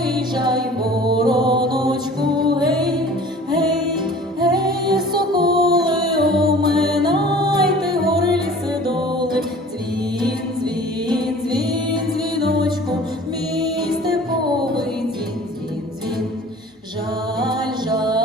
виїжджай, бороночку, гей, гей, гей, соколи, оминайте, гори ліси доли, дзвін, дзвін, дзвін, дзвіночку, мій степовий дзвін, дзвін, дзвін, жаль, жаль.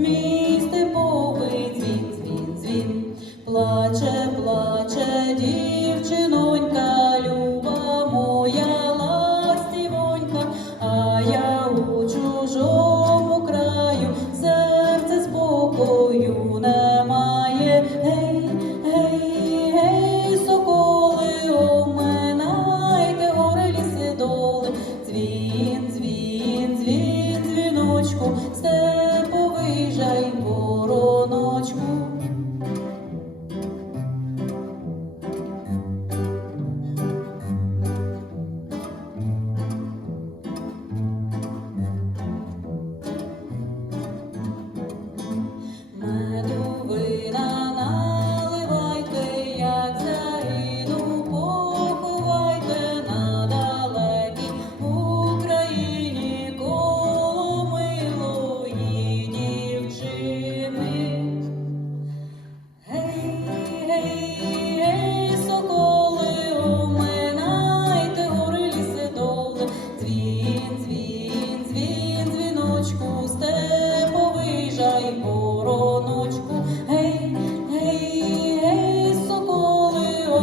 мій степовий дзвін, дзвін, дзвін, плаче, плаче дівчинонька, люба моя ластівонька, а я у чужому краю серце спокою немає. Гей, гей, гей, соколи оминайте гори ліси доли, дзвін, дзвін, дзвін, дзвіночку. Lời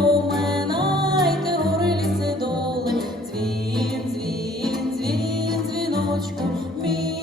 оминайте гори ліси доли, дзвін, дзвін, дзвін, дзвіночку мій.